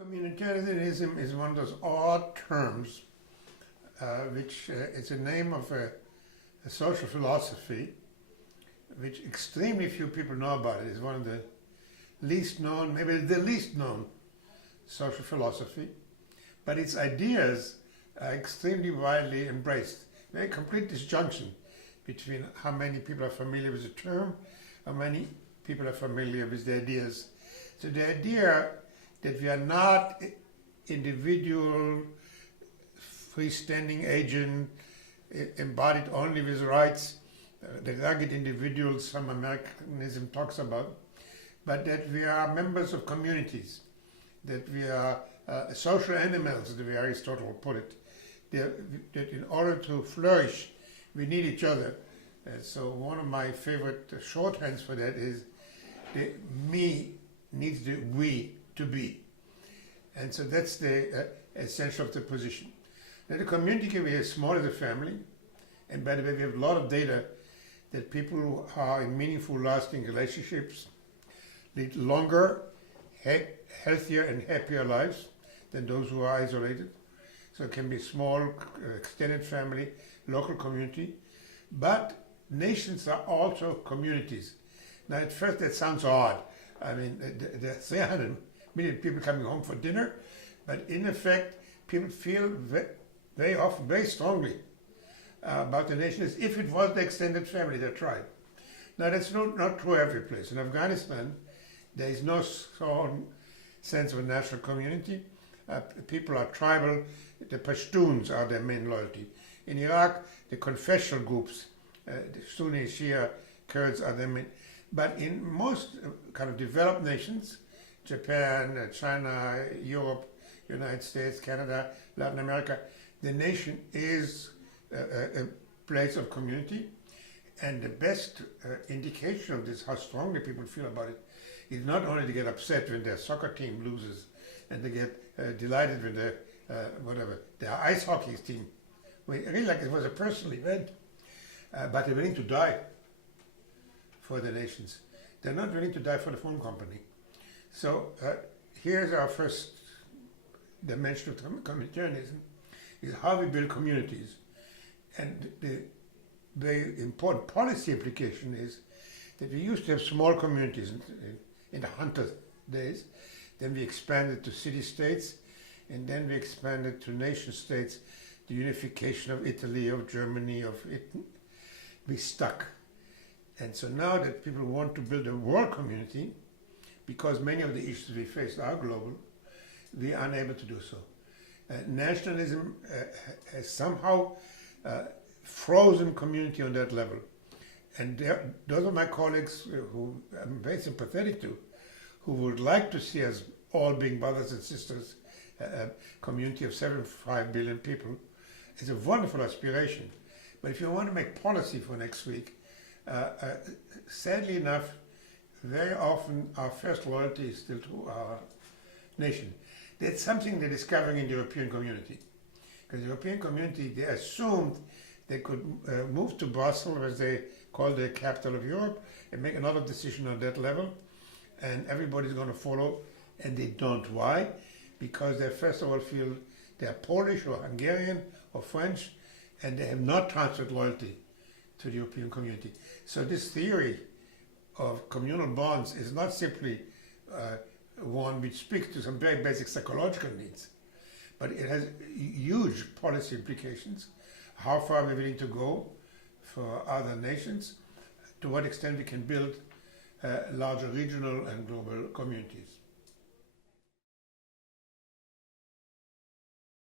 Communitarianism is one of those odd terms which is a name of a social philosophy which extremely few people know about. It is one of the least known, maybe the least known social philosophy, but its ideas are extremely widely embraced. Very complete disjunction between how many people are familiar with the term, how many people are familiar with the ideas. So the idea that we are not individual, freestanding agent, embodied only with rights, the rugged individuals some Americanism talks about, but that we are members of communities, that we are social animals, the way Aristotle put it, that in order to flourish, we need each other. So one of my favorite shorthands for that is the me needs the we to be. And so that's the essential of the position. Now the community can be as small as a family, and by the way, we have a lot of data that people who are in meaningful, lasting relationships lead longer, healthier and happier lives than those who are isolated. So it can be small, extended family, local community, but nations are also communities. Now at first that sounds odd. I mean, there are 300 million people coming home for dinner, but in effect, people feel very often, very strongly about the nation as if it was the extended family, their tribe. Now that's not true every place. In Afghanistan, there is no strong sense of a national community. People are tribal. The Pashtuns are their main loyalty. In Iraq, the confessional groups, the Sunni, Shia, Kurds are their main. But in most kind of developed nations, Japan, China, Europe, United States, Canada, Latin America, the nation is a place of community. And the best indication of this, how strongly people feel about it, is not only to get upset when their soccer team loses and they get delighted with their ice hockey team. Really like it was a personal event, but they're willing to die for the nations. They're not willing to die for the phone company. So here's our first dimension of communitarianism, is how we build communities. And the very important policy implication is that we used to have small communities in the hunter days, then we expanded to city-states, and then we expanded to nation-states, the unification of Italy, of Germany, of Italy. We stuck. And so now that people want to build a world community, because many of the issues we face are global, we are unable to do so. Nationalism has somehow frozen community on that level. And those are my colleagues who I'm very sympathetic to, who would like to see us all being brothers and sisters, a community of 75 billion people. It's a wonderful aspiration. But if you want to make policy for next week, sadly enough, very often our first loyalty is still to our nation. That's something they're discovering in the European community. Because the European community, they assumed they could move to Brussels, as they call the capital of Europe, and make another decision on that level, and everybody's going to follow, and they don't. Why? Because they first of all feel they're Polish or Hungarian or French, and they have not transferred loyalty to the European community. So this theory of communal bonds is not simply one which speaks to some very basic psychological needs, but it has huge policy implications. How far we're willing to go for other nations, to what extent we can build larger regional and global communities.